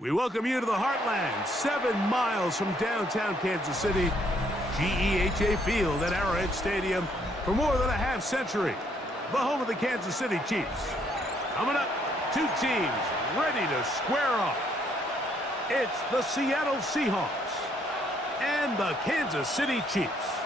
We welcome you to the Heartland, 7 miles from downtown Kansas City, GEHA Field at Arrowhead Stadium for more than a half century. The home of the Kansas City Chiefs. Coming up, two teams ready to square off. It's the Seattle Seahawks and the Kansas City Chiefs.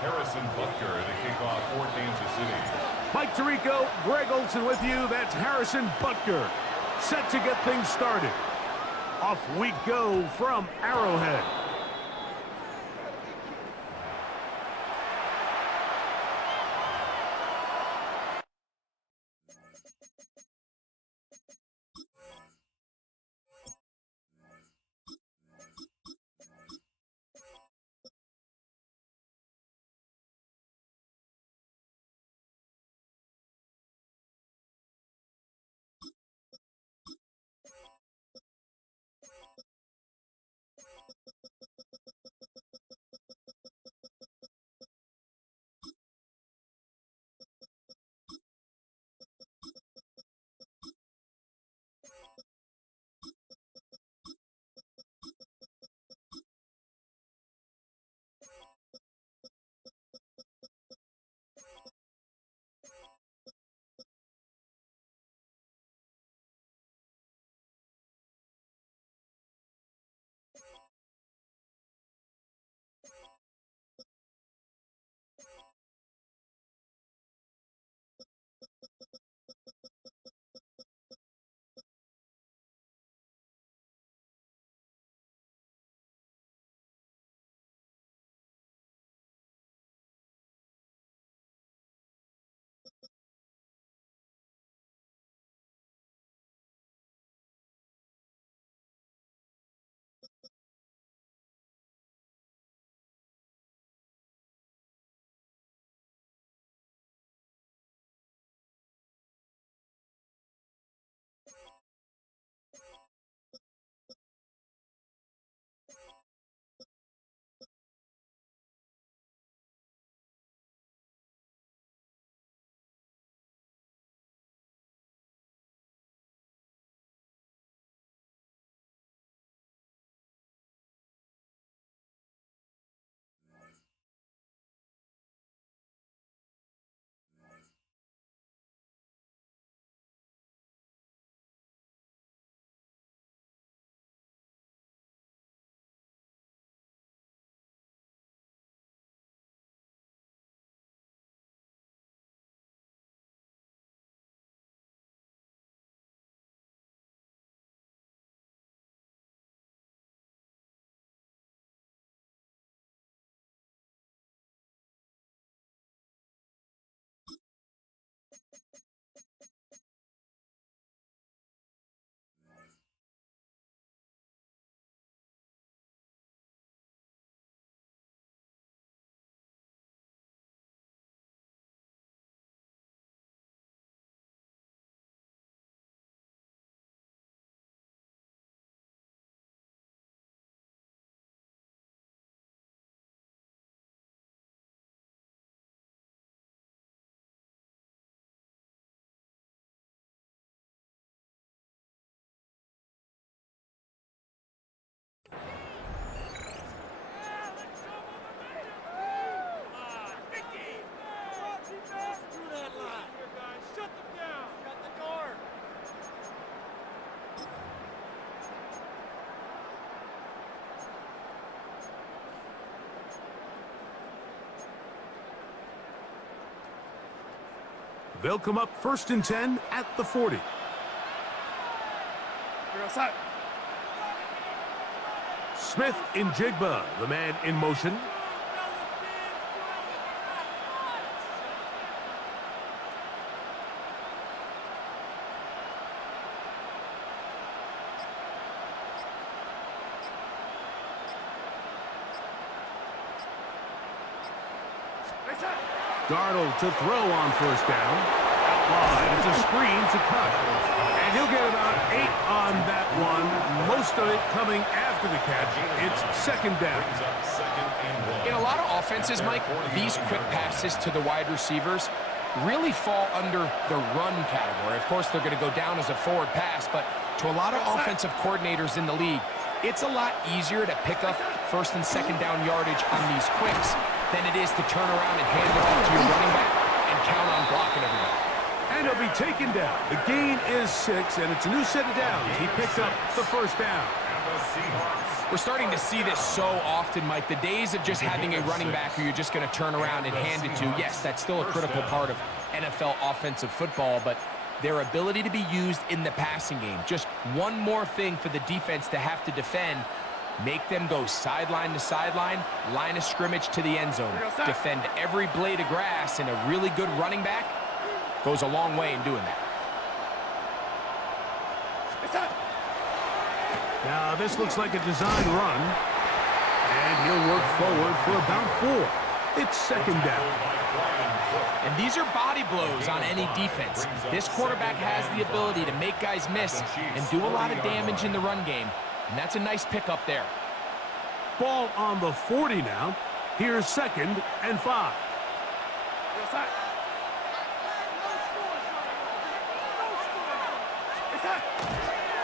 Harrison Butker to kick off for Kansas City. Mike Tirico, Greg Olson with you. That's Harrison Butker, set to get things started. Off we go from Arrowhead. They'll come up 1st and 10 at the 40. Smith in Jigba, the man in motion. Darnold to throw on first down. Outline. It's a screen to cut. And he'll get about 8 on that one. Most of it coming after the catch. It's second down. In a lot of offenses, Mike, these quick passes to the wide receivers really fall under the run category. Of course, they're going to go down as a forward pass, but to a lot of offensive coordinators in the league, it's a lot easier to pick up first and second down yardage on these quicks than it is to turn around and hand it off to your running back and count on blocking everybody. And he'll be taken down. The gain is 6, and it's a new set of downs. He picked up the first down. We're starting to see this so often, Mike. The days of just having a running back who you're just going to turn around and hand it to, yes, that's still a critical part of NFL offensive football, but their ability to be used in the passing game, just one more thing for the defense to have to defend, make them go sideline to sideline, line of scrimmage to the end zone, defend every blade of grass, and a really good running back goes a long way in doing that. Now, this looks like a design run, and he'll work forward for about 4. It's second down. And these are body blows on any defense. This quarterback has the ability to make guys miss and do a lot of damage in the run game, and that's a nice pickup there. Ball on the 40 now. Here's second and 5.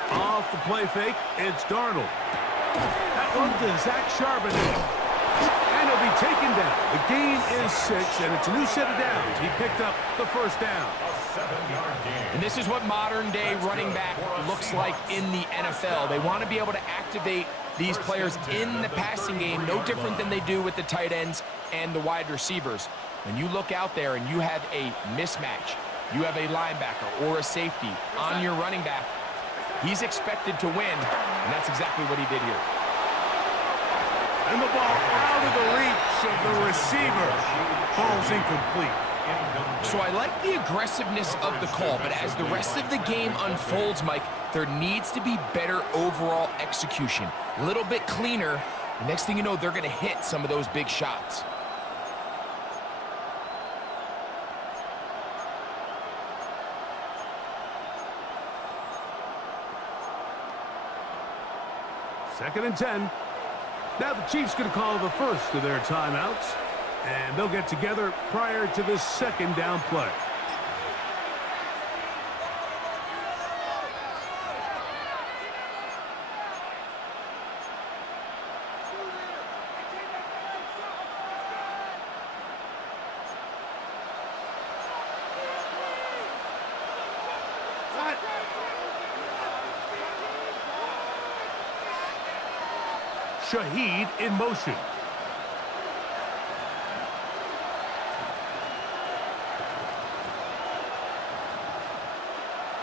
Off the play fake, it's Darnold. That one to Zach Charbonnet. And he'll be taken down. The gain is 6, and it's a new set of downs. He picked up the first down. And this is what modern-day running back looks like in the NFL. They want to be able to activate these players in the passing game, no different than they do with the tight ends and the wide receivers. When you look out there and you have a mismatch, you have a linebacker or a safety on your running back, he's expected to win, and that's exactly what he did here. And the ball out of the reach of the receiver. Falls incomplete. So I like the aggressiveness of the call, but as the rest of the game unfolds, Mike, there needs to be better overall execution. A little bit cleaner. The next thing you know, they're going to hit some of those big shots. Second and 10. Now the Chiefs going to call the first of their timeouts, and they'll get together prior to this second down play. Shaheed in motion.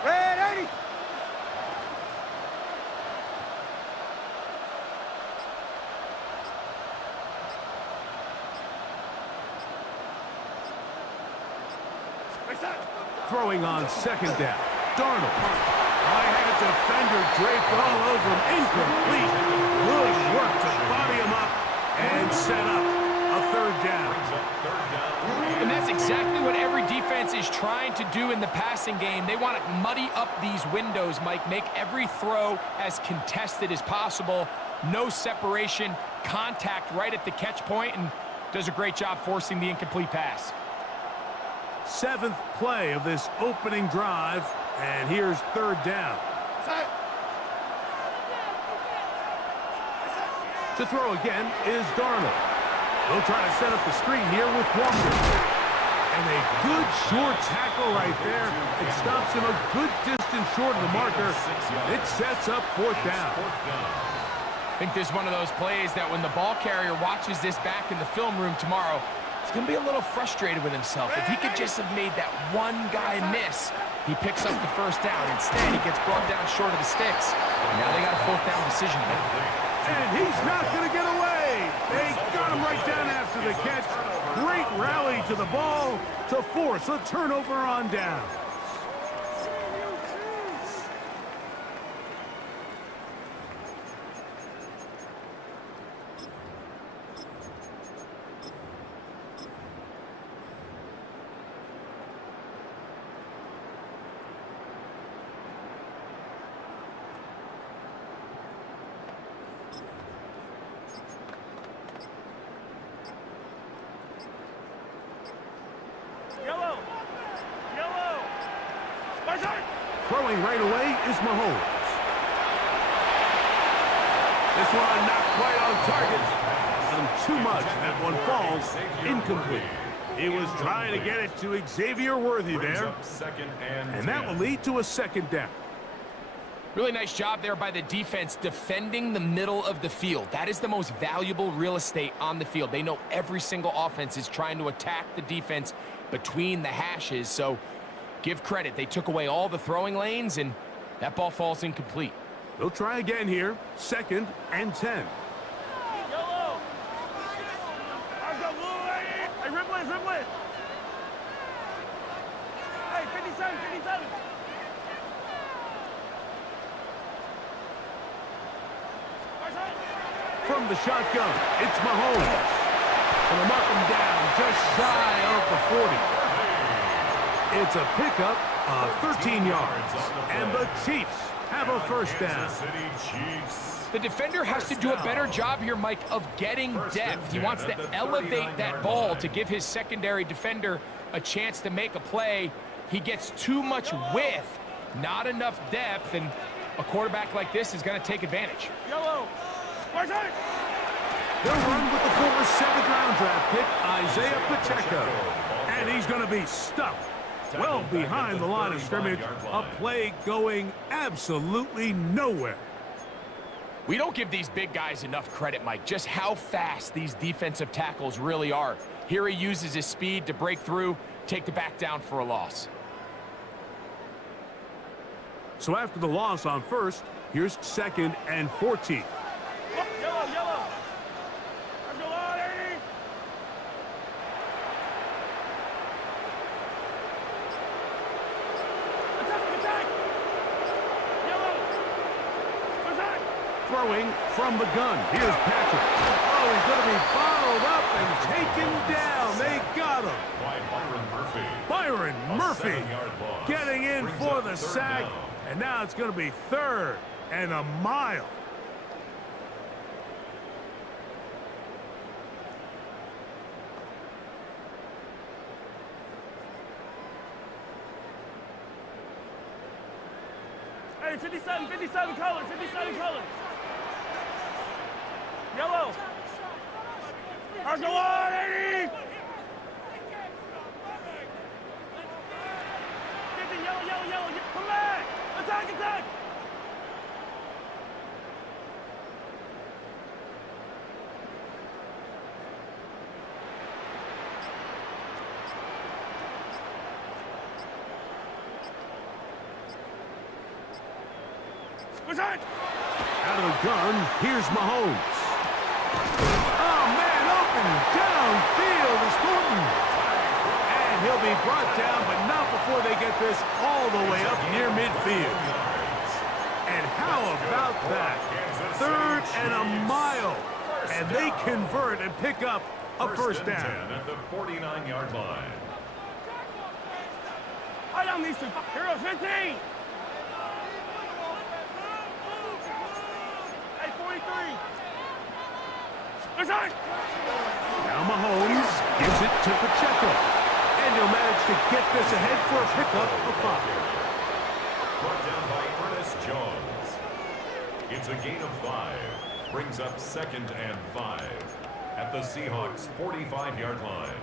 Ready! Throwing on second down. Darnold. High-hand defender draped all over him. Incomplete. Good work to body him up and set up a third down. And that's exactly what every defense is trying to do in the passing game. They want to muddy up these windows, Mike, make every throw as contested as possible. No separation, contact right at the catch point, and does a great job forcing the incomplete pass. 7th play of this opening drive, and here's third down. To throw again is Darnold. They'll try to set up the screen here with Walker. And a good short tackle right there. It stops him a good distance short of the marker. It sets up fourth down. I think this is one of those plays that when the ball carrier watches this back in the film room tomorrow, he's going to be a little frustrated with himself. If he could just have made that one guy miss, he picks up the first down. Instead, he gets brought down short of the sticks. And now they got a fourth down decision to make. And he's not going to get away. They got him right down after the catch. Great rally to the ball to force a turnover on down. Throwing right away is Mahomes. This one not quite on target. And too much. That one falls incomplete. He was trying to get it to Xavier Worthy there. And that will lead to a second down. Really nice job there by the defense defending the middle of the field. That is the most valuable real estate on the field. They know every single offense is trying to attack the defense between the hashes. So give credit. They took away all the throwing lanes, and that ball falls incomplete. They'll try again here. 2nd and 10. From the shotgun, it's Mahomes. And they'll mark him down just shy of the 40. It's a pickup of 13 yards. And the Chiefs have a first down. The defender has to do a better job here, Mike, of getting depth. He wants to elevate that ball to give his secondary defender a chance to make a play. He gets too much width, not enough depth, and a quarterback like this is going to take advantage. They'll run with the former 7th-round draft pick, Isaiah Pacheco. And he's going to be stuffed well behind the line of scrimmage. A play going absolutely nowhere. We don't give these big guys enough credit, Mike, just how fast these defensive tackles really are. Here he uses his speed to break through, take the back down for a loss. So after the loss on first, here's 2nd and 14. Throwing from the gun. Here's Patrick. Oh, he's going to be bottled up and taken down. They got him. Byron Murphy getting in for the sack. And now it's going to be 3rd and a mile. Hey, 57 colors, 57 colors. Yellow. Ours go on, 80. 50, yellow. Come back. Attack. Out of the gun, here's Mahomes. Oh, man, open downfield is Thornton. And he'll be brought down, but not before they get this all the way up near midfield. And how about that? 3rd and a mile. And they convert and pick up a first down. At the 49-yard line. I don't need to. Here, 15. Now Mahomes gives it to Pacheco. And he'll manage to get this ahead for a pickup of 5. Brought down by Ernest Jones. It's a gain of 5. Brings up 2nd and 5 at the Seahawks' 45-yard line.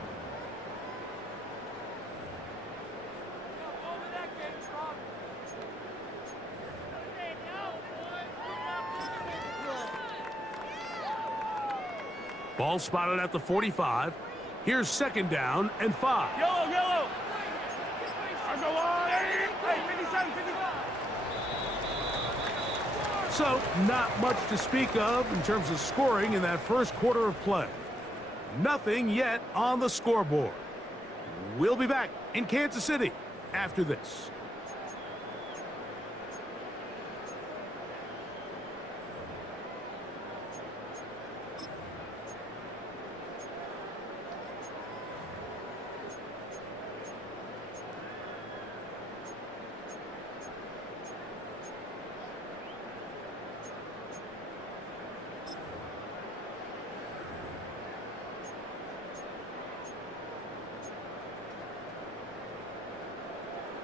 Ball spotted at the 45. Here's 2nd down and 5. Yellow. Ours go on, 80. Hey, 57. So, not much to speak of in terms of scoring in that first quarter of play. Nothing yet on the scoreboard. We'll be back in Kansas City after this.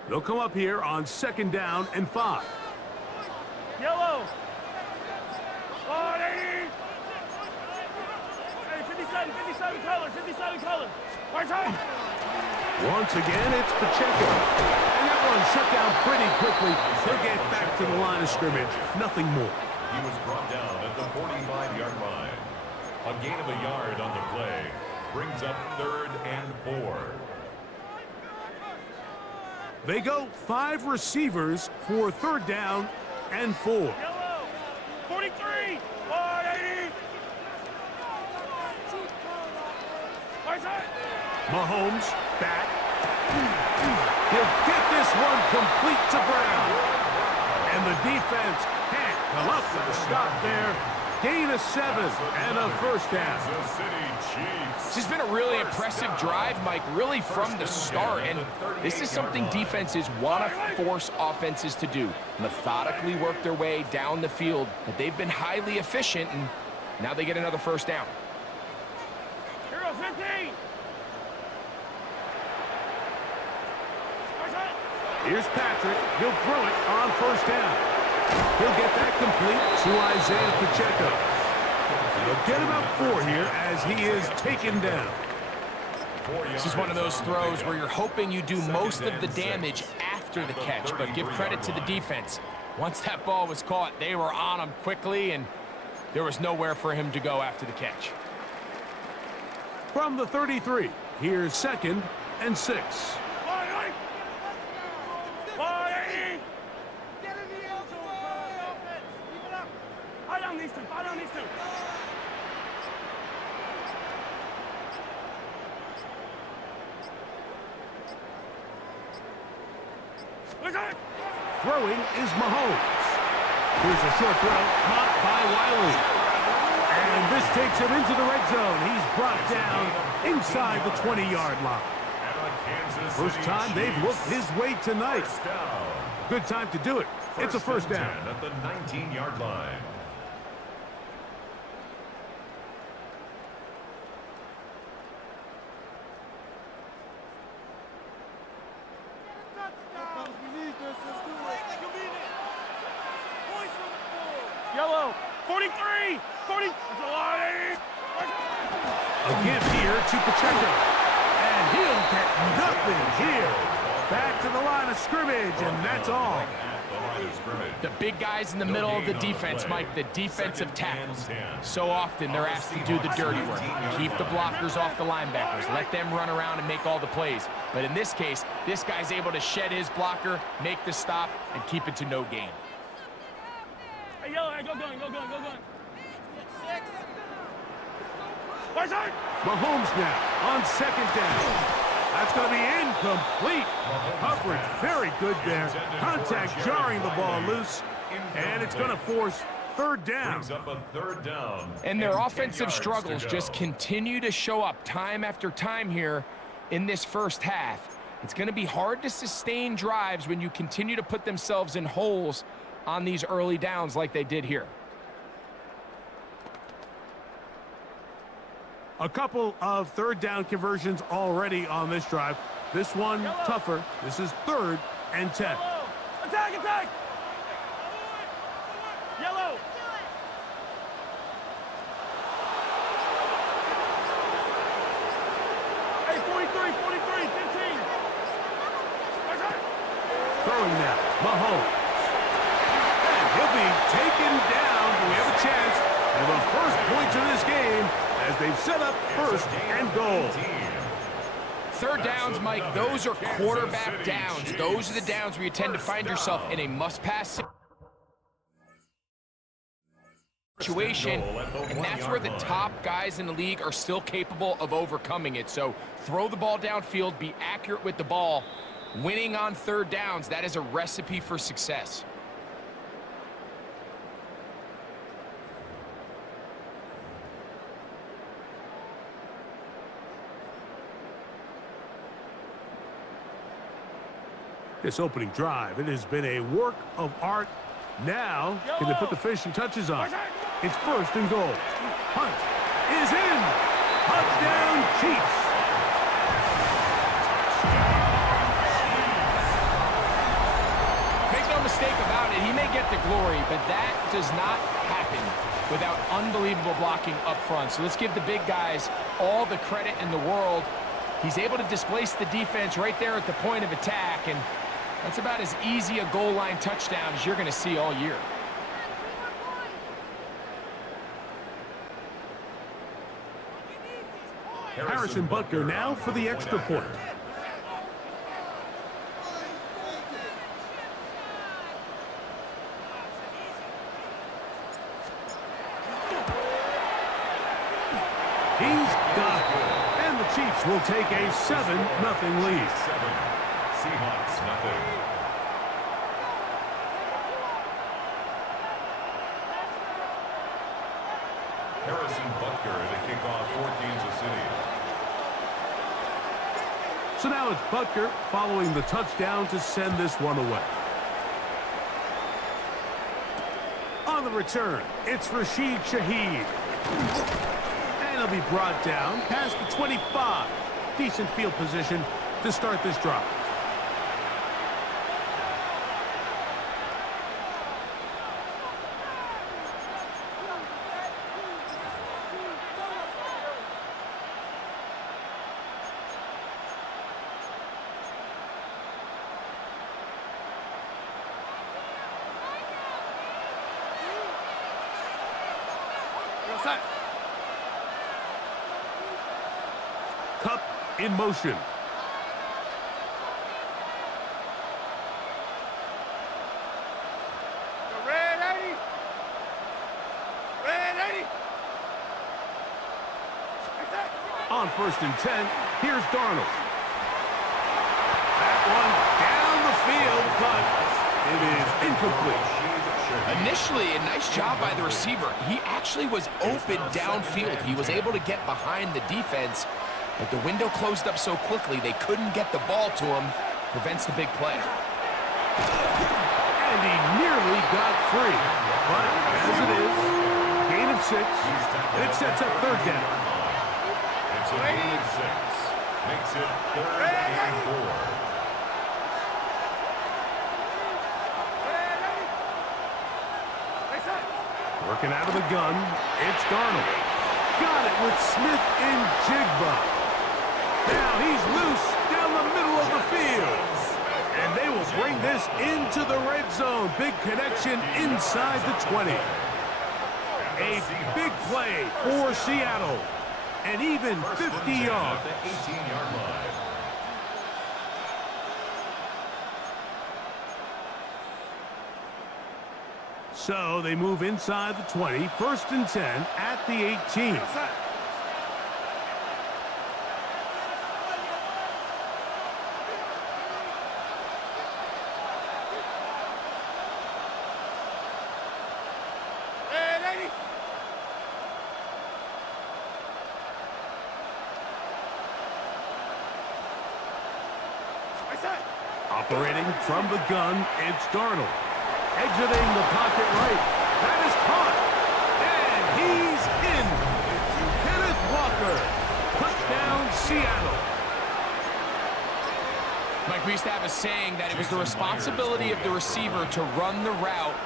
They'll come up here on 2nd down and 5. Yellow. 180. Hey, 57 color, 57 color. Right side. Once again, it's Pacheco. And that one shut down pretty quickly. He'll get back to the line of scrimmage. Nothing more. He was brought down at the 45-yard line. A gain of a yard on the play brings up 3rd and 4. They go 5 receivers for 3rd down and 4. Yellow. 43. 180. Right side. Mahomes back. He'll get this one complete to Brown. And the defense can't come up with a stop there. Gain of 7 and a 1st down. Kansas City Chiefs. This has been a really impressive drive, Mike, really from the start. And this is something defenses want to force offenses to do. Methodically work their way down the field. But they've been highly efficient, and now they get another 1st down. Here goes 15. Right side. Here's Patrick. He'll throw it on 1st down. He'll get that complete to Isaiah Pacheco. And they'll get about 4 here as he is taken down. This is one of those throws where you're hoping you do most of the damage after the catch, but give credit to the defense. Once that ball was caught, they were on him quickly, and there was nowhere for him to go after the catch. From the 33, here's 2nd and 6. 180. 180. Fight on these two. Fight on these two. Throwing is Mahomes. Here's a short throw caught by Wiley. And this takes him into the red zone. He's brought down inside the 20-yard line. First time they've looked his way tonight. Good time to do it. It's a 1st down. At the 19-yard line. Yellow. 43. 40. A give here to Pacheco. And he'll get nothing here. Back to the line of scrimmage, and that's all. The big guys in the middle of the defense, Mike, the defensive tackles. So often they're asked to do the dirty work. Keep the blockers off the linebackers. Let them run around and make all the plays. But in this case, this guy's able to shed his blocker, make the stop, and keep it to no gain. Hey, Yellow, hey, go going. Right side. Mahomes now on 2nd down. That's going to be incomplete. Coverage very good there. Contact jarring the ball loose. And it's going to force 3rd down. Brings up a 3rd down. And their offensive struggles just continue to show up time after time here in this 1st half. It's going to be hard to sustain drives when you continue to put themselves in holes on these early downs like they did here. A couple of 3rd down conversions already on this drive. This one tougher. This is 3rd and 10. Attack. Yellow. Hey, 43, 15. Right side. Throwing now, Mahomes. And he'll be taken down. We have a chance for the first points of this game as they've set up 1st and goal. 3rd downs, Mike, those are quarterback downs. Those are the downs where you tend to find yourself in a must-pass situation, and that's where the top guys in the league are still capable of overcoming it. So throw the ball downfield, be accurate with the ball. Winning on 3rd downs, that is a recipe for success. This opening drive, it has been a work of art. Now, can they put the finishing touches on? It's 1st and goal. Hunt is in. Touchdown, Chiefs. may get the glory, but that does not happen without unbelievable blocking up front. So let's give the big guys all the credit in the world. He's able to displace the defense right there at the point of attack, and that's about as easy a goal line touchdown as you're going to see all year. Harrison Butker now for the extra point. He's got it. And the Chiefs will take a 7-0 lead. 7. Seahawks, nothing. Harrison Butker to kick off for Kansas City. So now it's Butker following the touchdown to send this one away. On the return, it's Rashid Shaheed. And he'll be brought down past the 25. Decent field position to start this drive. Cup in motion. Red 80. Red 80. On 1st and 10, here's Darnold. That one down the field, but it is incomplete. Initially, a nice job by the receiver. He actually was open downfield. He was able to get behind the defense, but the window closed up so quickly they couldn't get the ball to him. Prevents the big play. And he nearly got free. But as it is, gain of 6, and it sets up 3rd down. It's a gain of 6. Makes it 3rd and 4. Working out of the gun, it's Darnold. Got it with Smith and Jigba. Now he's loose down the middle of the field. And they will bring this into the red zone. Big connection inside the 20. A big play for Seattle. And even 50 yards. At the 18-yard line. So they move inside the 20, 1st and 10 at the 18. Operating from the gun, it's Darnold. Exiting the pocket right. That is caught. And he's in. Kenneth Walker. Touchdown, Seattle. Mike, we used to have a saying that it was the responsibility of the receiver to run the route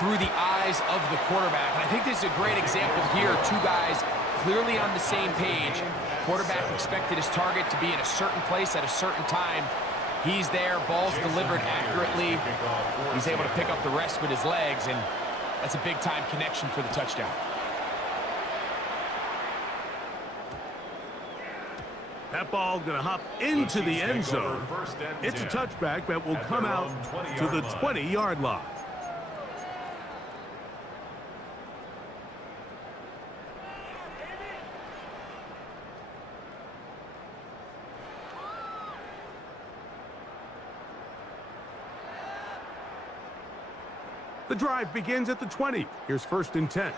through the eyes of the quarterback. And I think this is a great example here. Two guys clearly on the same page. Quarterback expected his target to be in a certain place at a certain time. He's there, ball's delivered accurately. He's able to pick up the rest with his legs, and that's a big-time connection for the touchdown. That ball going to hop into the end zone. It's a touchback that will come out to the 20-yard line. The drive begins at the 20. Here's 1st and 10.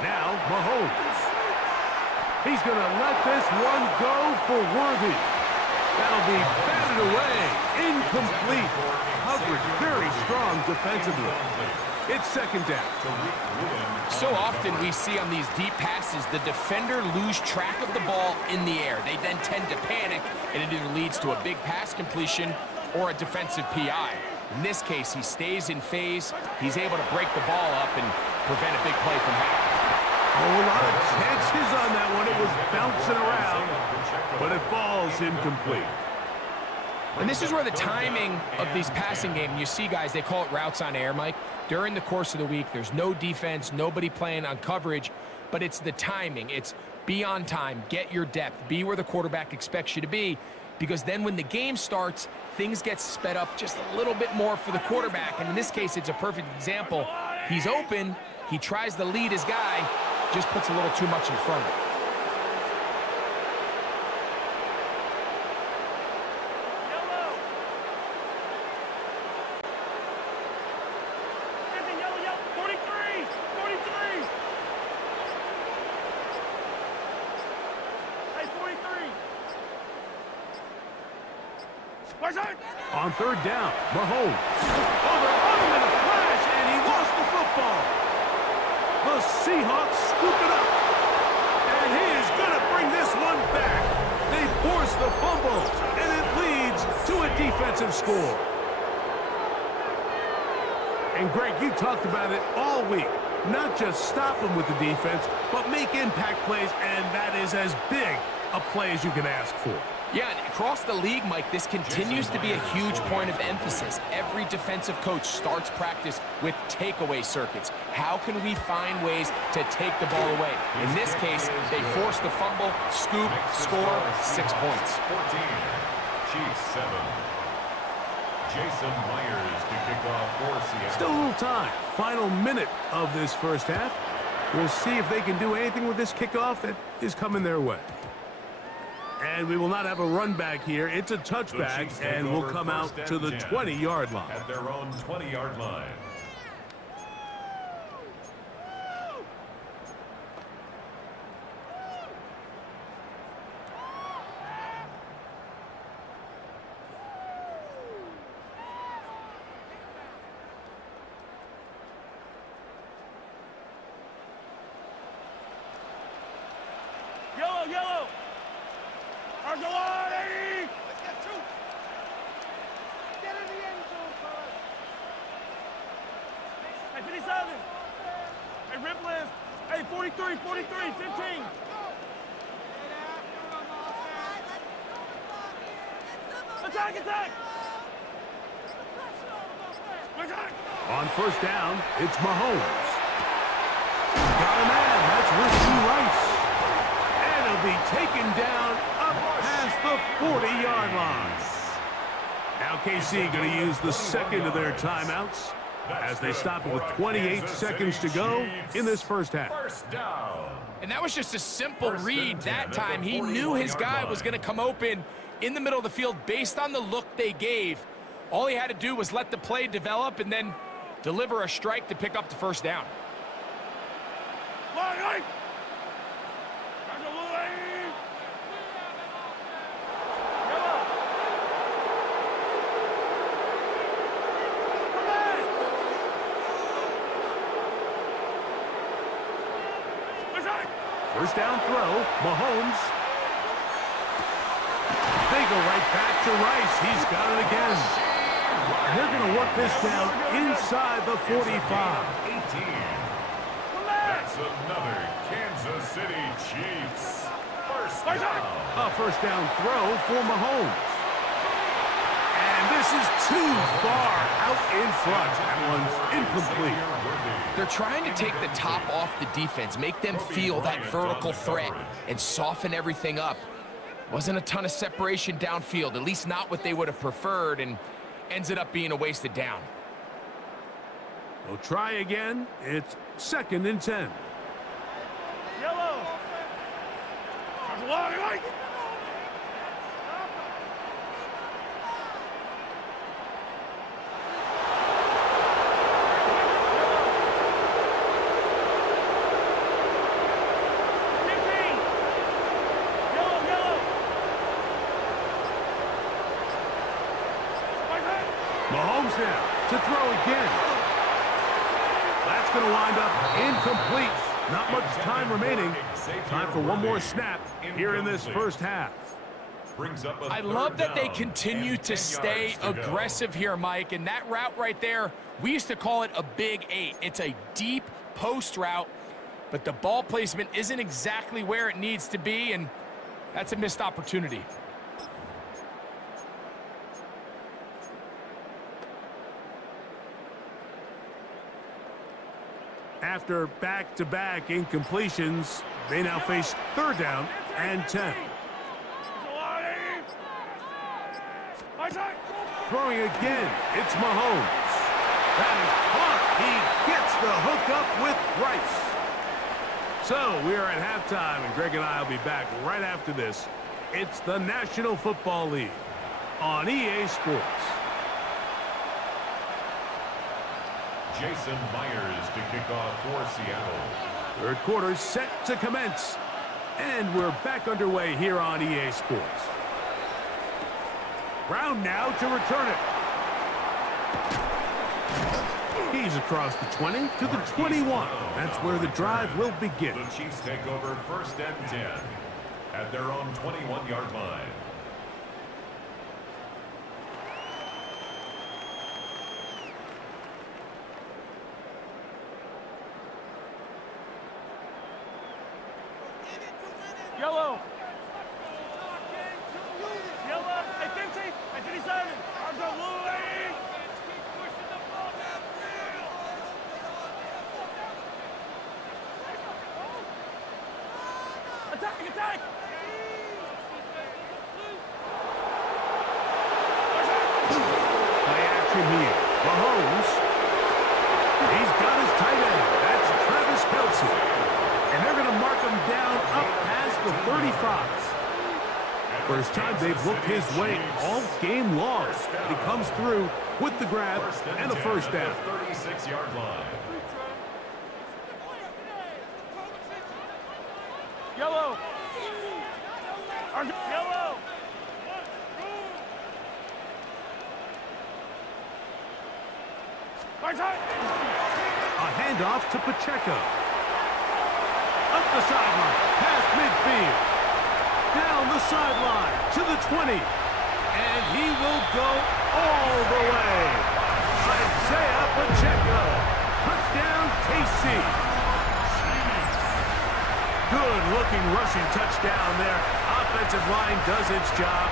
Now, Mahomes. He's going to let this one go for Worthy. That'll be batted away. Incomplete. Coverage very strong defensively. It's second down. So often we see on these deep passes, the defender lose track of the ball in the air. They then tend to panic, and it either leads to a big pass completion or a defensive PI. In this case, he stays in phase. He's able to break the ball up and prevent a big play from happening. Oh, a lot of chances on that one. It was bouncing around, but it falls incomplete. And this is where the timing of these passing games, you see guys, they call it routes on air, Mike. During the course of the week, there's no defense, nobody playing on coverage, but it's the timing. It's be on time, get your depth, be where the quarterback expects you to be, because then when the game starts, things get sped up just a little bit more for the quarterback. And in this case, it's a perfect example. He's open, he tries to lead his guy, just puts a little too much in front of him. On third down, Mahomes. Oh, they're on him in a flash, and he lost the football. The Seahawks scoop it up. And he is going to bring this one back. They force the fumble, and it leads to a defensive score. And Greg, you talked about it all week. Not just stop them with the defense, but make impact plays, and that is as big a play as you can ask for. Yeah, and across the league, Mike, this continues to be a huge point of emphasis. Every defensive coach starts practice with takeaway circuits. How can we find ways to take the ball away? In this case, they force the fumble, scoop, score, 6 points. 14, Chiefs 7. Jason Myers to kick off for Seattle. Still a little time. Final minute of this first half. We'll see if they can do anything with this kickoff that is coming their way. And we will not have a run back here. It's a touchback, and we'll come out to the 20-yard line. At their own 20-yard line. Yellow, yellow. Argelati! Let's get two. Get in the end zone, Todd. Hey, 57. Hey, Ripland. Hey, 43, 43, 15. Attack, attack. Attack. On first down, it's Mahomes. Got a man. That's Rasheed Rice. And he'll be taken down up past the 40-yard line. Now KC going to use the second of their timeouts as they stop it with 28 seconds to go in this first half. First down. And that was just a simple read that time. He knew his guy was going to come open in the middle of the field based on the look they gave. All he had to do was let the play develop and then deliver a strike to pick up the first down. First down throw, Mahomes. They go right back to Rice. He's got it again. And they're going to work this down inside the 45. 18. That's another Kansas City Chiefs. First down. A first down throw for Mahomes. And this is too far out in front. That one's incomplete. They're trying to take the top off the defense, make them feel that vertical threat, and soften everything up. Wasn't a ton of separation downfield, at least not what they would have preferred, and ends it up being a wasted down. They'll try again. It's 2nd and 10. Yellow. Mahomes now to throw again. That's going to wind up incomplete. Not much time remaining. Time for one more snap here in this first half. I love that they continue to stay aggressive here, Mike, and that route right there, we used to call it a big 8. It's a deep post route, but the ball placement isn't exactly where it needs to be, and that's a missed opportunity. After back-to-back incompletions, they now face 3rd down and 10. Throwing again, it's Mahomes. That is caught. He gets the hook up with Rice. So we are at halftime, and Greg and I will be back right after this. It's the National Football League on EA Sports. Jason Myers to kick off for Seattle. 3rd quarter set to commence. And we're back underway here on EA Sports. Brown now to return it. He's across the 20 to the 21. That's where the drive will begin. The Chiefs take over 1st and 10 at their own 21-yard line. Yellow. Yellow. At 50. At 57. I'm going Louis. Keep pushing the ball downfield. Attack, attack. Play action here. Mahomes. He's got his tight end. That's Travis Kelce. And they're going to mark him down up past the 35. First time they've looked his way all game long. He comes through with the grab and a first down. 36-yard line. Yellow. Yellow. A handoff to Pacheco. Up the sideline, past midfield. Down the sideline to the 20. And he will go all the way. Isaiah Pacheco. Touchdown, KC. Good-looking rushing touchdown there. Offensive line does its job.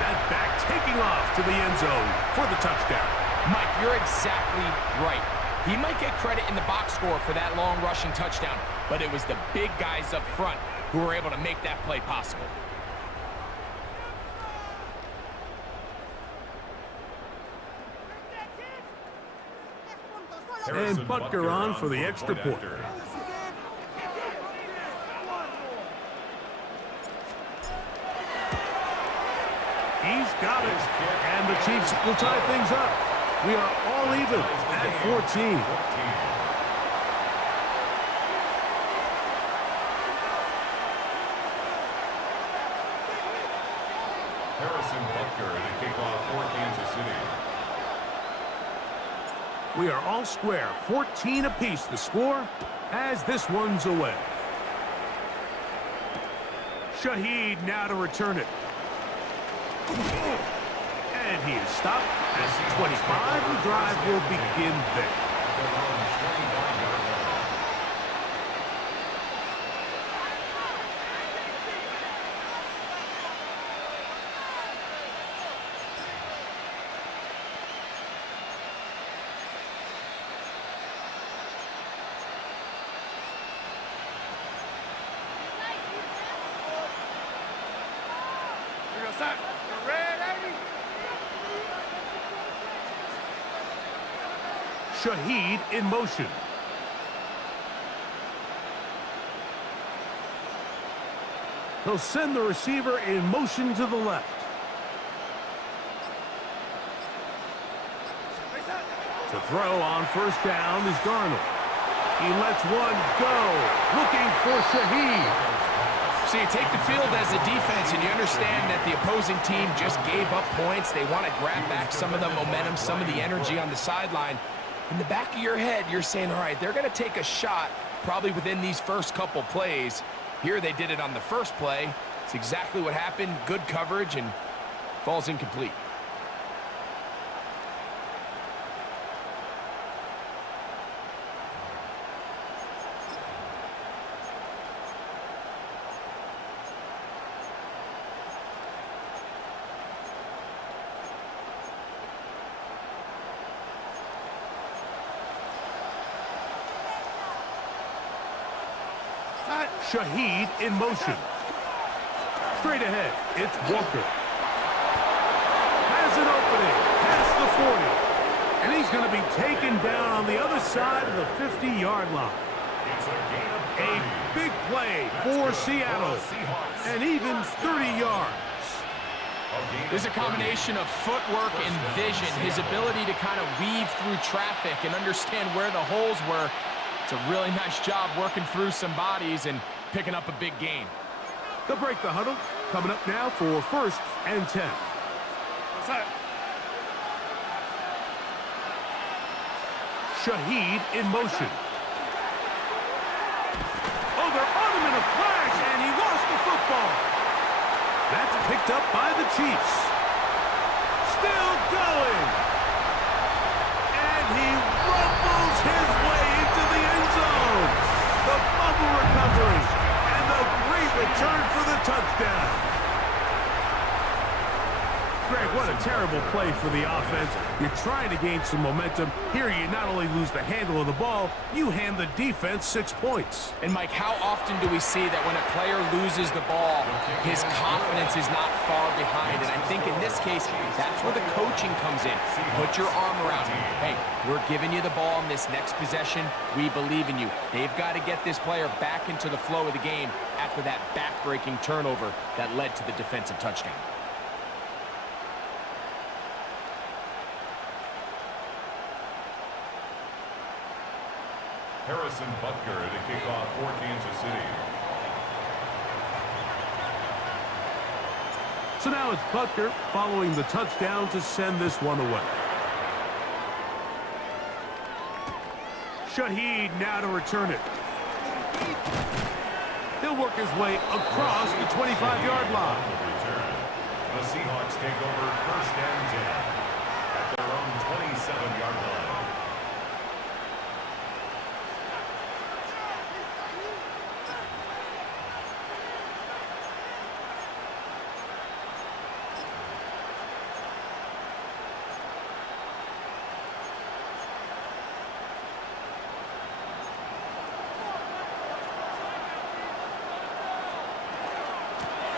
That back taking off to the end zone for the touchdown. Mike, you're exactly right. He might get credit in the box score for that long rushing touchdown, but it was the big guys up front who were able to make that play possible. And Butker on for the extra point. He's got it. And the Chiefs will tie things up. We are all even at 14. Harrison Butker to kick off for Kansas City. We are all square, 14 apiece the score as this one's away. Shaheed now to return it. And he is stopped at 25. The drive will begin there. Shaheed in motion. He'll send the receiver in motion to the left. To throw on first down is Darnold. He lets one go. Looking for Shaheed. So you take the field as a defense, and you understand that the opposing team just gave up points. They want to grab back some of the momentum, some of the energy on the sideline. In the back of your head, you're saying, all right, they're going to take a shot probably within these first couple plays. Here they did it on the first play. It's exactly what happened. Good coverage, and falls incomplete. Shaheed in motion. Straight ahead, it's Walker. Has an opening, past the 40. And he's going to be taken down on the other side of the 50-yard line. A big play for Seattle, and even 30 yards. There's a combination of footwork and vision, his ability to kind of weave through traffic and understand where the holes were. It's a really nice job working through some bodies and picking up a big gain. They'll break the huddle. Coming up now for 1st and 10. Shaheed in motion. Oh, they're on him in a flash, and he lost the football. That's picked up by the Chiefs. Still going. And he rumbles his way into the end zone. The fumble recovery and the great return for the touchdown. Greg, what a terrible play for the offense. You're trying to gain some momentum. Here you not only lose the handle of the ball, you hand the defense 6 points. And Mike, how often do we see that when a player loses the ball, his confidence is not far behind? And I think in this case, that's where the coaching comes in. Put your arm around him. Hey, we're giving you the ball in this next possession. We believe in you. They've got to get this player back into the flow of the game after that back-breaking turnover that led to the defensive touchdown. Harrison Butker to kick off for Kansas City. So now it's Butker following the touchdown to send this one away. Shaheed now to return it. He'll work his way across the 25-yard line. The Seahawks take over 1st and 10 at their own 27-yard line.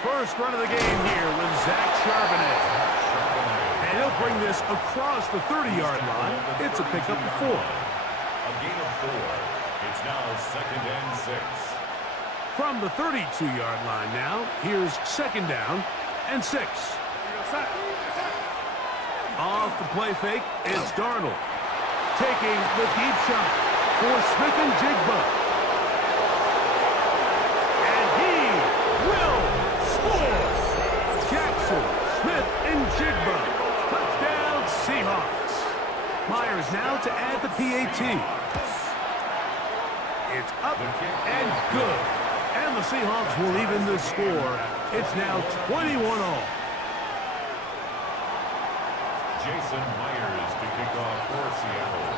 First run of the game here with Zach Charbonnet. And he'll bring this across the 30-yard line. It's a pickup of 4. A gain of 4. It's now 2nd and 6. From the 32-yard line now, here's 2nd down and 6. Off the play fake, it's Darnold. Taking the deep shot for Smith and Jigba. Smith and Jigba. Touchdown, Seahawks. Myers now to add the PAT. It's up and good. And the Seahawks will even the score. It's now 21-all. Jason Myers to kick off for Seattle.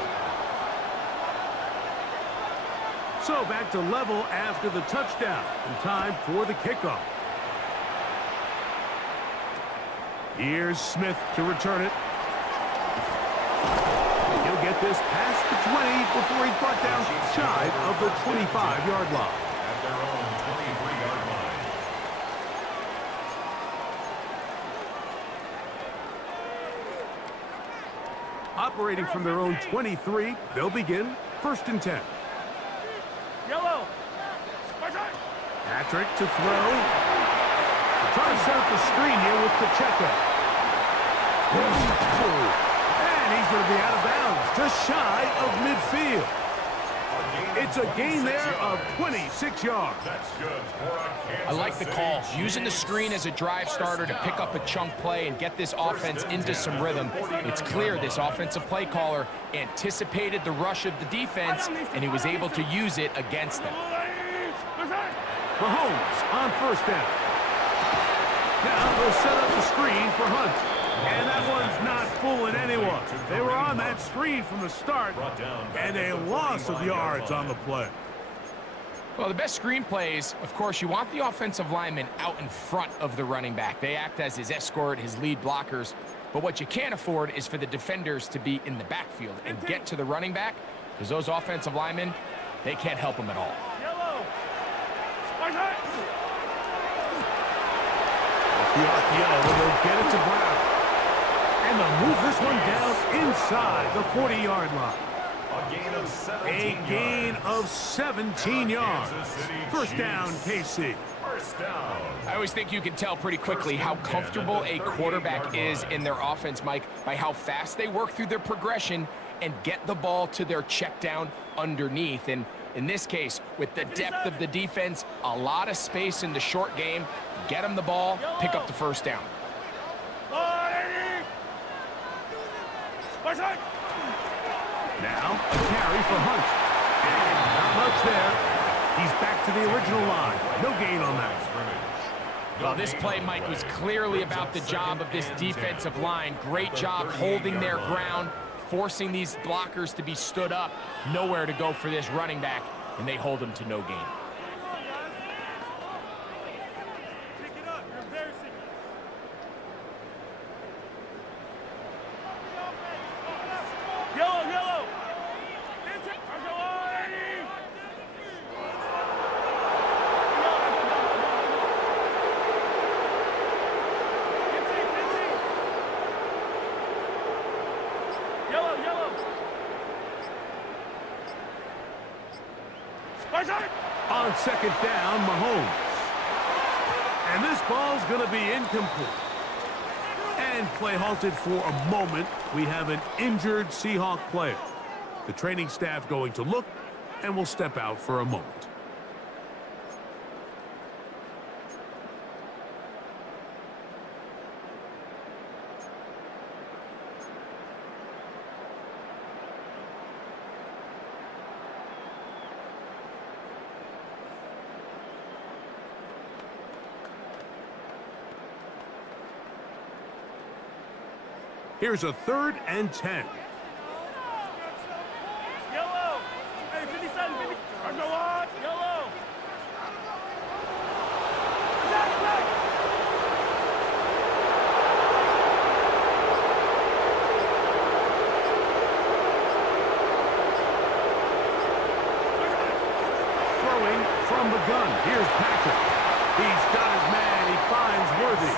So back to level after the touchdown. And time for the kickoff. Here's Smith to return it. He'll get this past the 20 before he's brought down shy of the 25-yard line. At their own 23-yard line. Operating from their own 23, they'll begin 1st and 10. Yellow. Patrick to throw. Trying to set up the screen here with Pacheco. And he's going to be out of bounds, just shy of midfield. It's a gain there of 26 yards. That's good for a Kansas I like the call. City Using the screen as a drive starter to pick up a chunk play and get this offense into some rhythm. It's clear this offensive play caller anticipated the rush of the defense, and he was able to use it against them. Mahomes on first down. Now they'll set up the screen for Hunt. And that one's not fooling anyone. They were on that screen from the start, and a loss of yards on the play. Well, the best screen plays, of course, you want the offensive lineman out in front of the running back. They act as his escort, his lead blockers. But what you can't afford is for the defenders to be in the backfield and get to the running back, because those offensive linemen, they can't help him at all. The RPO, they'll get it to Brown. And they'll move this one down inside the 40-yard line. A gain of 17 yards. First down, KC. I always think you can tell pretty quickly how comfortable a quarterback is in their offense, Mike, by how fast they work through their progression and get the ball to their check down underneath. And in this case, with the depth of the defense, a lot of space in the short game, get them the ball, pick up the first down. Now, a carry for Hunt. And not much there. He's back to the original line. No gain on that. Well, this play, Mike, was clearly about the job of this defensive line. Great job holding their ground, forcing these blockers to be stood up. Nowhere to go for this running back, and they hold him to no gain. On second down, Mahomes. And this ball's going to be incomplete. And play halted for a moment. We have an injured Seahawk player. The training staff going to look and will step out for a moment. Here's a 3rd and 10. Yellow. Hey, 57, 50. Go on. Yellow. Throwing from the gun. Here's Patrick. He's got his man. He finds Worthy.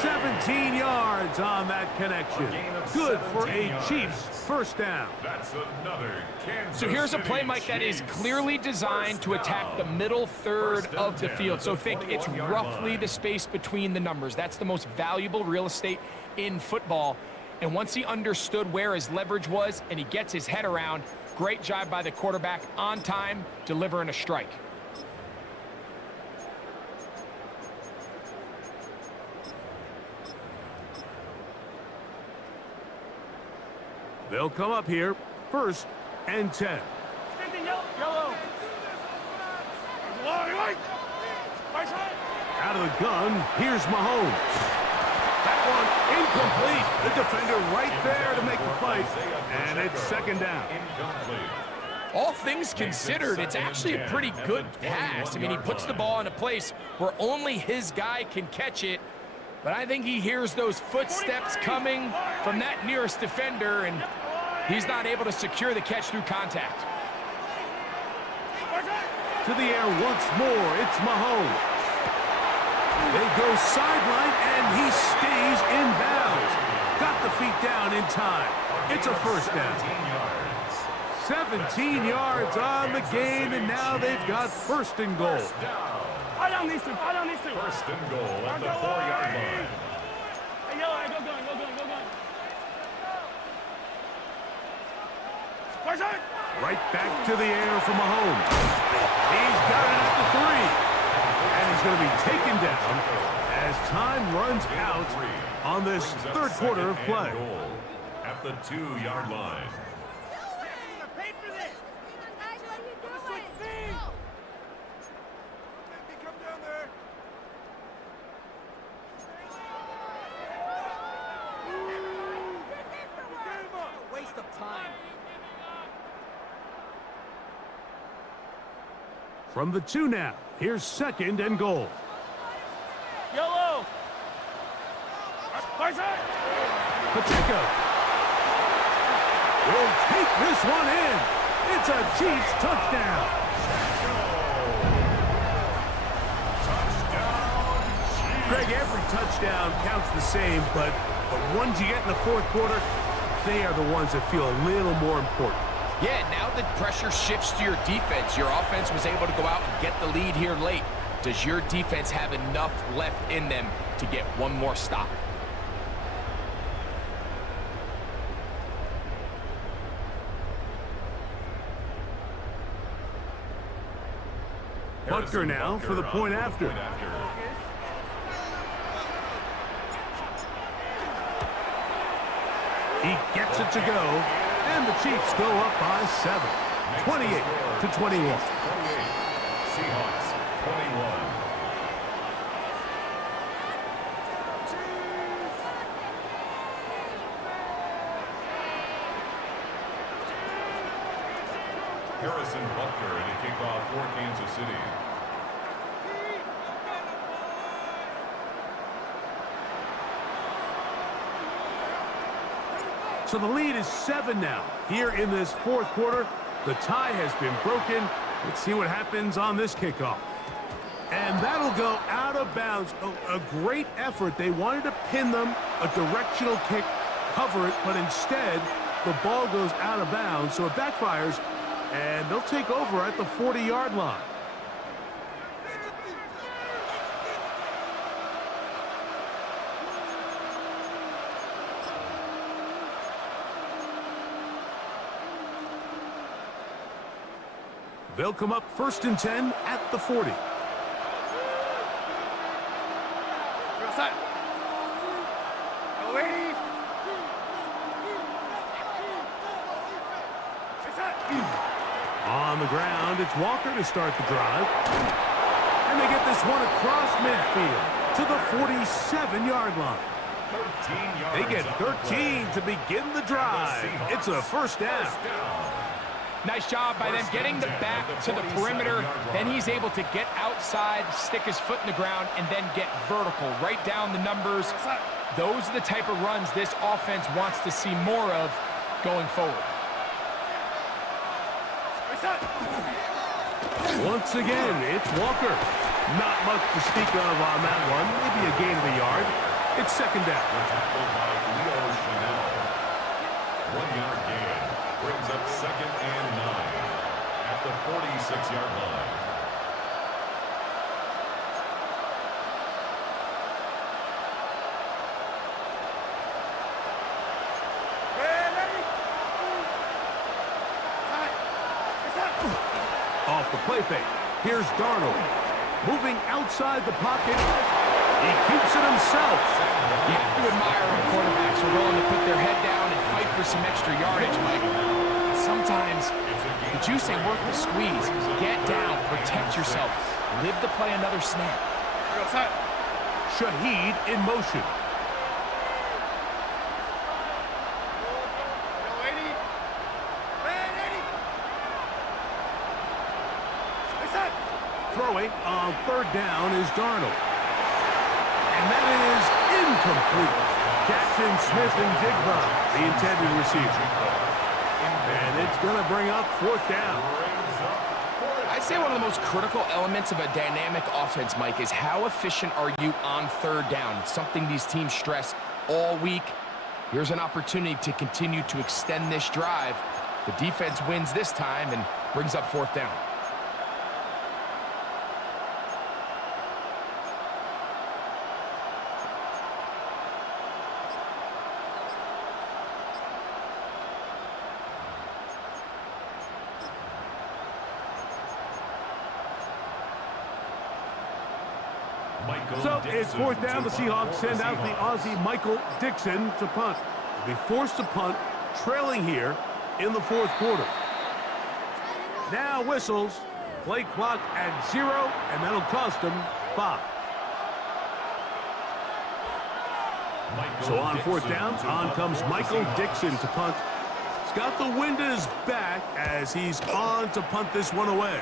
17 yards on that connection. Good for a Chiefs first down. That's another Kansas So here's a City play, Mike, that is Chiefs clearly designed to attack the middle third of the field. So think it's roughly the space between the numbers. That's the most valuable real estate in football. And once he understood where his leverage was and he gets his head around, great job by the quarterback on time, delivering a strike. They'll come up here. 1st and 10. Yellow. Out of the gun, here's Mahomes. That one incomplete. The defender right there to make the play. And it's 2nd down. All things considered, it's actually a pretty good pass. I mean, he puts the ball in a place where only his guy can catch it. But I think he hears those footsteps coming from that nearest defender, and he's not able to secure the catch through contact. To the air once more, it's Mahomes. They go sideline, and he stays in bounds. Got the feet down in time. It's a first down. 17 yards on the gain, and now they've got 1st and goal. I don't need to. 1st and goal at the 4-yard line. Hey, yellow, go going. Right back to the air for Mahomes. He's got it at the 3. And he's going to be taken down as time runs out on this third quarter of play. At the 2-yard line. Waste of time. From the 2 now, here's 2nd and goal. Yellow. Pacheco will take this one in. It's a Chiefs touchdown. Greg, every touchdown counts the same, but the ones you get in the fourth quarter, they are the ones that feel a little more important. Yeah, now the pressure shifts to your defense. Your offense was able to go out and get the lead here late. Does your defense have enough left in them to get one more stop? Butker now for the point after. He gets it to go, and the Chiefs go up by 7, 28-21. Seahawks 21. Harrison Butker in a kickoff for Kansas City. So the lead is 7 now. Here in this fourth quarter, the tie has been broken. Let's see what happens on this kickoff. And that'll go out of bounds. A great effort. They wanted to pin them, a directional kick, cover it, but instead the ball goes out of bounds, so it backfires, and they'll take over at the 40-yard line. They'll come up 1st and 10 at the 40. On the ground, it's Walker to start the drive. And they get this one across midfield to the 47-yard line. 13 yards. They get 13 to begin the drive. It's a first down. Nice job by them getting the back to the perimeter. Then he's able to get outside, stick his foot in the ground, and then get vertical. Right down the numbers. Those are the type of runs this offense wants to see more of going forward. Once again, it's Walker. Not much to speak of on that one. Maybe a gain of a yard. It's second down. Tackled by Leo Chanel. 1-yard gain. Brings up 2nd and 9 at the 46-yard line. Off the play fake. Here's Darnold. Moving outside the pocket. He keeps it himself. You have to admire when quarterbacks are willing to put their head down and fight for some extra yardage, Mike. Sometimes the juice ain't worth the squeeze. Get down, protect yourself, live to play another snap. Shaheed in motion. Throwing on 3rd down is Darnold. And that is incomplete. Jackson, Smith, and Jigba, the intended receiver. And it's going to bring up 4th down. I'd say one of the most critical elements of a dynamic offense, Mike, is how efficient are you on 3rd down? It's something these teams stress all week. Here's an opportunity to continue to extend this drive. The defense wins this time and brings up 4th down. So it's fourth down. The Seahawks send out the Aussie Michael Dixon to punt. They'll be forced to punt, trailing here in the fourth quarter. Now whistles. Play clock at 0, and that'll cost them 5. So on fourth down, on comes Michael Dixon to punt. He's got the wind at his back as he's on to punt this one away.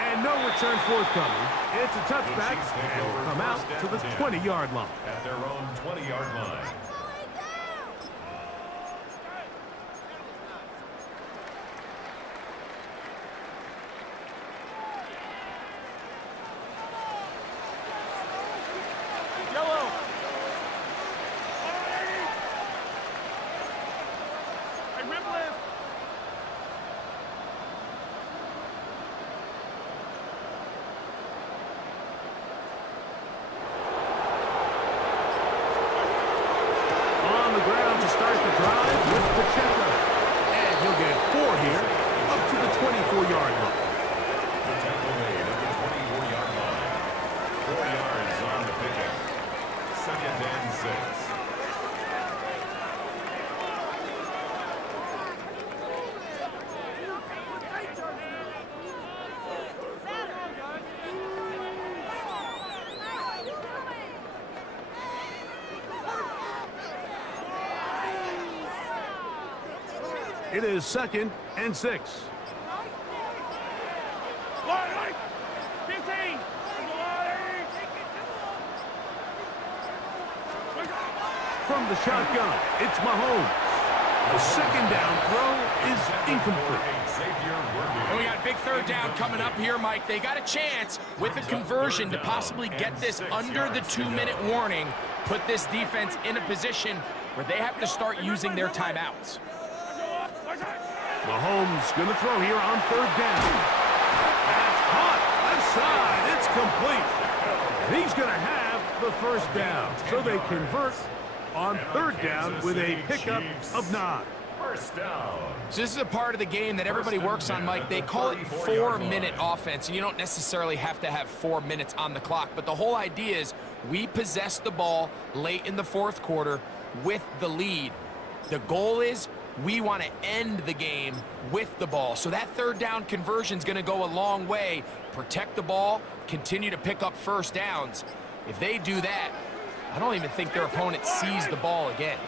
And no return forthcoming. It's a touchback, and will come out to the 20-yard line. At their own 20-yard line. Start the drive with Pacheco. And he'll get 4 here, up to the 24-yard line. The tackle made at the 24-yard line. 4 yards on the pickup. 2nd and 6. It is 2nd and 6. 15. From the shotgun, it's Mahomes. The 2nd down throw is incomplete. And we got a big 3rd down coming up here, Mike. They got a chance with a conversion to possibly get this under the 2-minute warning, put this defense in a position where they have to start using their timeouts. Mahomes going to throw here on 3rd down. That's caught. Left side. It's complete. And he's going to have the 1st down. So they convert on 3rd down with a pickup of 9. 1st down. So this is a part of the game that everybody works on, Mike. They call it 4-minute offense, and you don't necessarily have to have 4 minutes on the clock. But the whole idea is we possess the ball late in the 4th quarter with the lead. The goal is we want to end the game with the ball. So that 3rd down conversion is going to go a long way. Protect the ball, continue to pick up 1st downs. If they do that, I don't even think their opponent sees the ball again.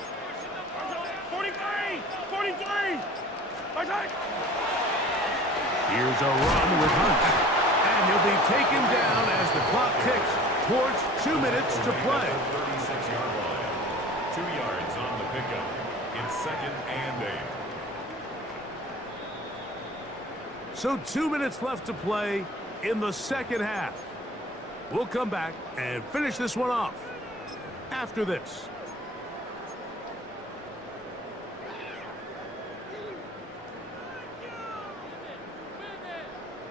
43! 43! Here's a run with Hunt. And he'll be taken down as the clock ticks towards 2 minutes to play. 36-yard line. 2 yards on the pickup. It's 2nd and 8. So 2 minutes left to play in the 2nd half. We'll come back and finish this one off after this.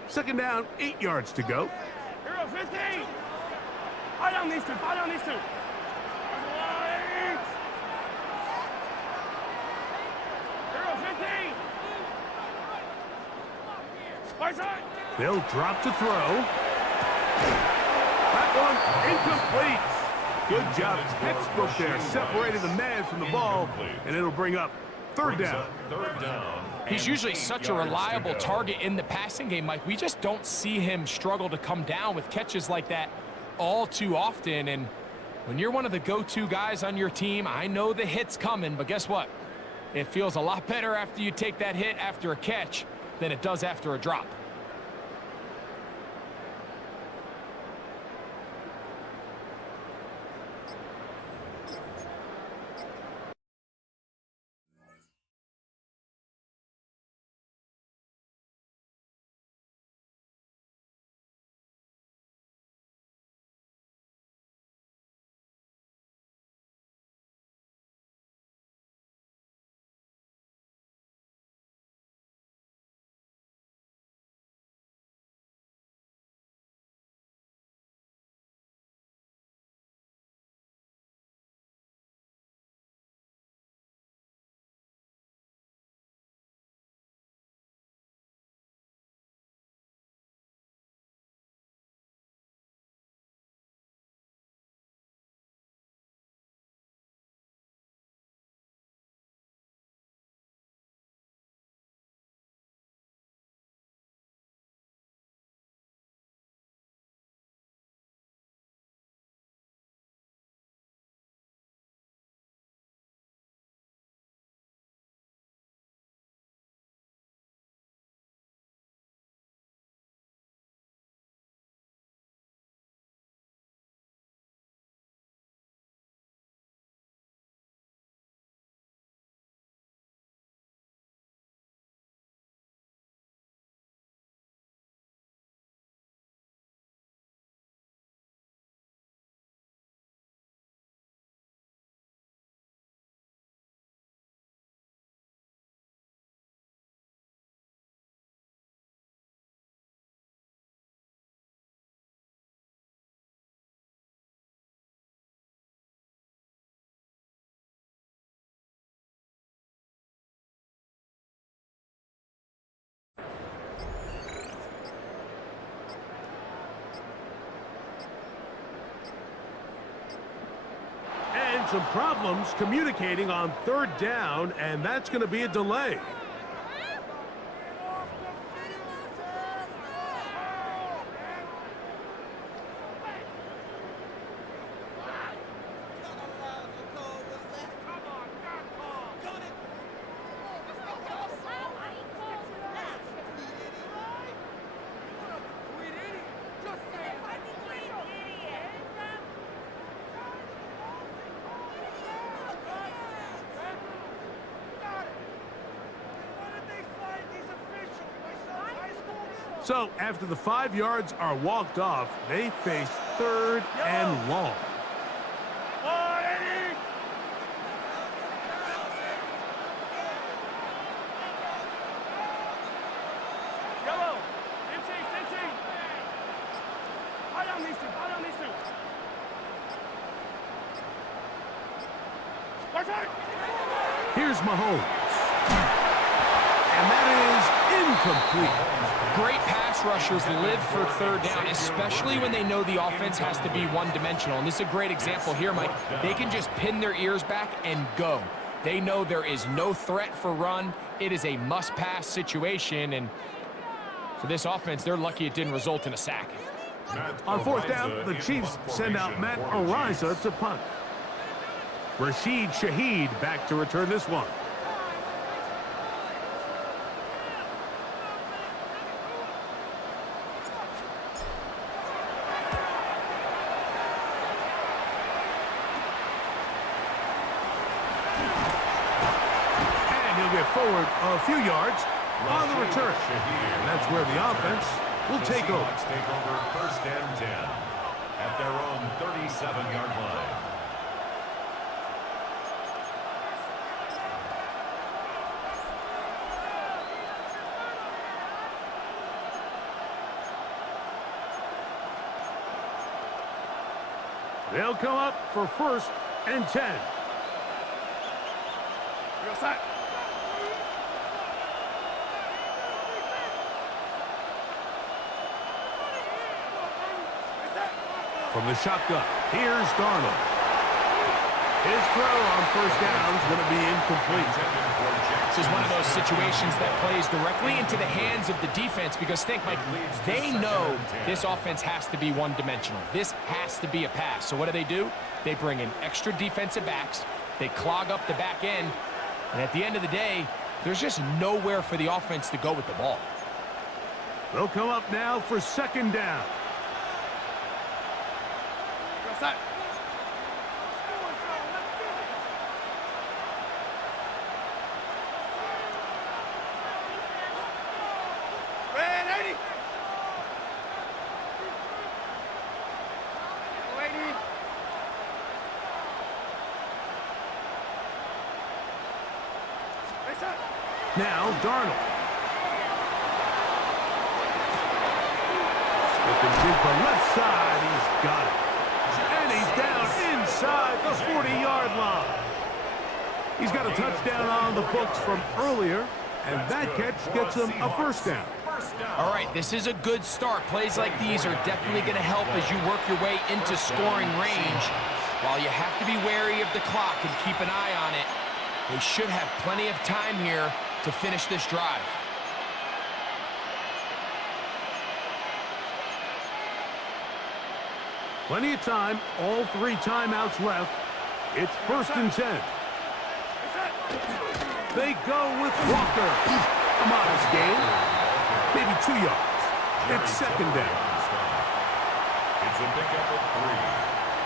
Second down, 8 yards to go. Hero 15! Fight on these two, fight on these two. Hero 15! Right side! They'll drop to throw. That one incomplete. Good job. Textbook there. Separated the man from the ball, and it'll bring up 3rd down. 3rd down. He's usually such a reliable target in the passing game, Mike. We just don't see him struggle to come down with catches like that all too often. And when you're one of the go-to guys on your team, I know the hit's coming, but guess what? It feels a lot better after you take that hit after a catch than it does after a drop. had some problems communicating on third down, and that's going to be a delay. So after the 5 yards are walked off, they face third and long. Here's Mahomes. And that is incomplete. Great pass rushers live for third down, especially when they know the offense has to be one-dimensional. And this is a great example here, Mike. They can just pin their ears back and go. They know there is no threat for run. It is a must-pass situation, and for this offense, they're lucky it didn't result in a sack. On fourth down, the Chiefs send out Matt Ariza to punt. Rashid Shaheed back to return this one. Forward a few yards on the return. And that's where the offense will take over. Take over first and 10 at their own 37-yard line. They'll come up for first and 10. You're set. From the shotgun, here's Darnold. His throw on first down is going to be incomplete. This is one of those situations that plays directly into the hands of the defense because think, Mike, they know this offense has to be one-dimensional. This has to be a pass. So what do? They bring in extra defensive backs. They clog up the back end. And at the end of the day, there's just nowhere for the offense to go with the ball. They'll come up now for second down. Now, Darnold. Slipping to the left side. He's got it. And he's down inside the 40-yard line. He's got a touchdown on the books from earlier, and that catch gets him a first down. All right, this is a good start. Plays like these are definitely going to help as you work your way into scoring range. While you have to be wary of the clock and keep an eye on it, they should have plenty of time here to finish this drive. Plenty of time, all 3 timeouts left. It's first and 10. They go with Walker. A modest gain, maybe 2 yards. It's second down. It's a pickup of 3.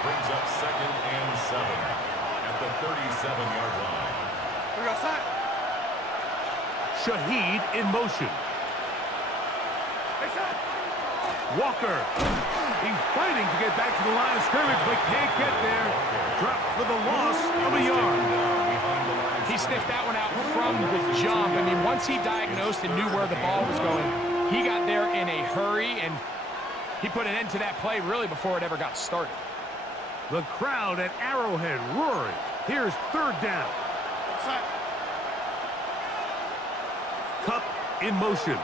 Brings up second and 7 at the 37-yard line. We got set. Shaheed in motion. Walker. He's fighting to get back to the line of scrimmage, but can't get there. Dropped for the loss of a yard. He sniffed that one out from the jump. I mean, once he diagnosed and knew where the ball was going, he got there in a hurry, and he put an end to that play really before it ever got started. The crowd at Arrowhead roaring. Here's third down. Cup in motion.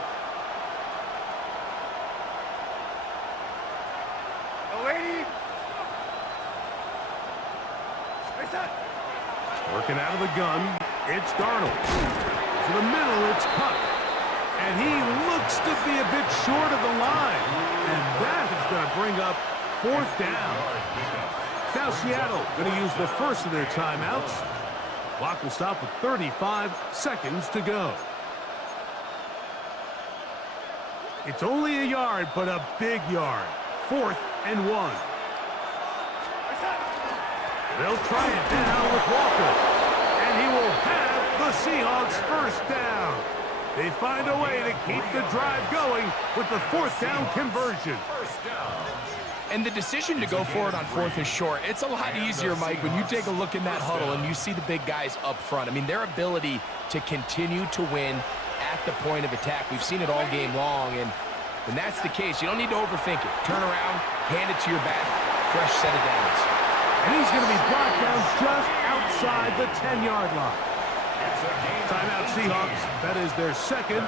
Working out of the gun, it's Darnold. To the middle, it's cut. And he looks to be a bit short of the line. And that is going to bring up 4th down. Now Seattle going to use the first of their timeouts. Clock will stop with 35 seconds to go. It's only a yard, but a big yard. 4th and 1. They'll try it down with Walker. And he will have the Seahawks first down. They find a way to keep the drive going with the 4th down conversion. First down. And the decision to go for it on 4th is short. It's a lot easier, Mike, when you take a look in that huddle and you see the big guys up front. I mean, their ability to continue to win at the point of attack. We've seen it all game long, and when that's the case, you don't need to overthink it. Turn around, hand it to your back, fresh set of downs. And he's going to be brought down just outside the 10-yard line. Timeout Seahawks. That is their second.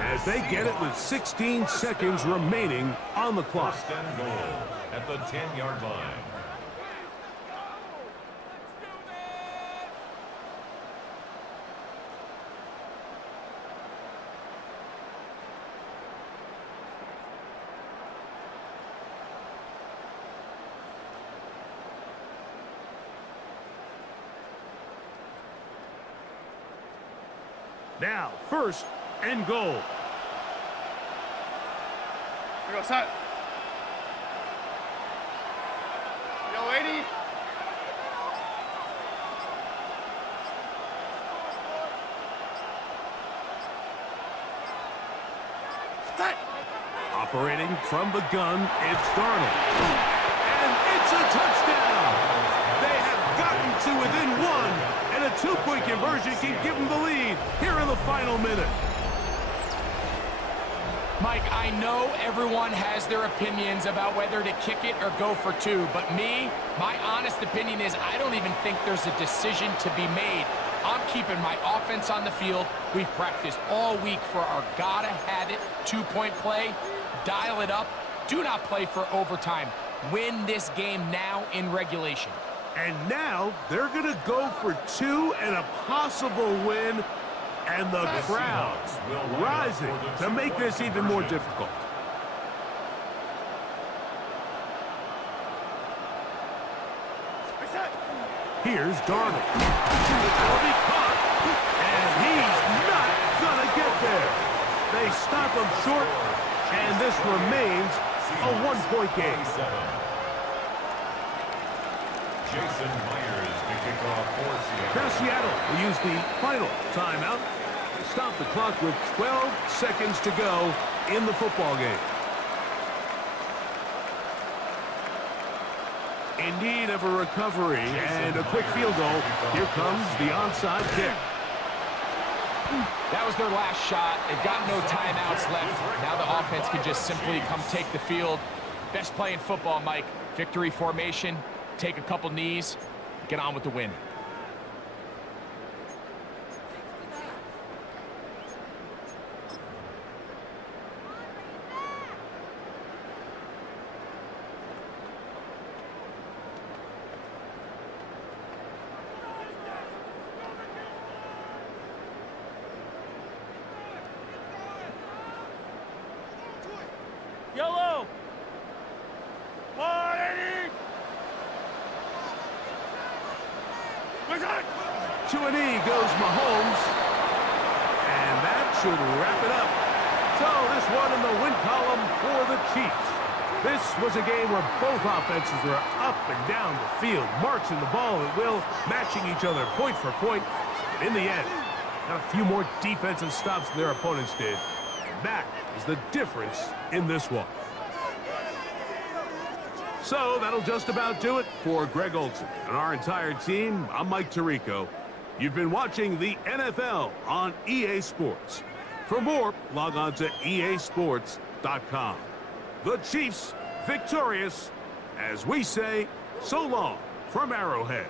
As they get it with 16 seconds remaining on the clock. First and goal at the 10-yard line. Now, 1st and goal. Here we go, set. Yo, 80. Set. Operating from the gun, it's Darnold. And it's a touchdown. They have gotten to within 1, and a 2-point conversion can give them the lead here in the final minute. Mike, I know everyone has their opinions about whether to kick it or go for 2, but my honest opinion is I don't even think there's a decision to be made. I'm keeping my offense on the field. We've practiced all week for our gotta-have-it 2-point play. Dial it up. Do not play for overtime. Win this game now in regulation. And now they're going to go for 2 and a possible win. And the crowd rising to make this even more difficult. Here's Darnold. Will be caught. And he's not going to get there. They stop him short, and this remains a 1-point game. Jason Myers to kick off for Seattle. Now Seattle will use the final timeout. Stop the clock with 12 seconds to go in the football game. In need of a recovery and a quick field goal. Here comes the onside kick. That was their last shot. They've got no timeouts left. Now the offense can just simply come take the field. Best play in football, Mike. Victory formation, take a couple knees, get on with the win. Yellow. 180. to a knee goes Mahomes. And that should wrap it up. So this one in the win column for the Chiefs. This was a game where both offenses were up and down the field, marching the ball at will, matching each other point for point. In the end, got a few more defensive stops than their opponents did. And that is the difference in this one. So that'll just about do it for Greg Olson and our entire team. I'm Mike Tirico. You've been watching the NFL on EA Sports. For more, log on to easports.com. The Chiefs victorious, as we say, so long from Arrowhead.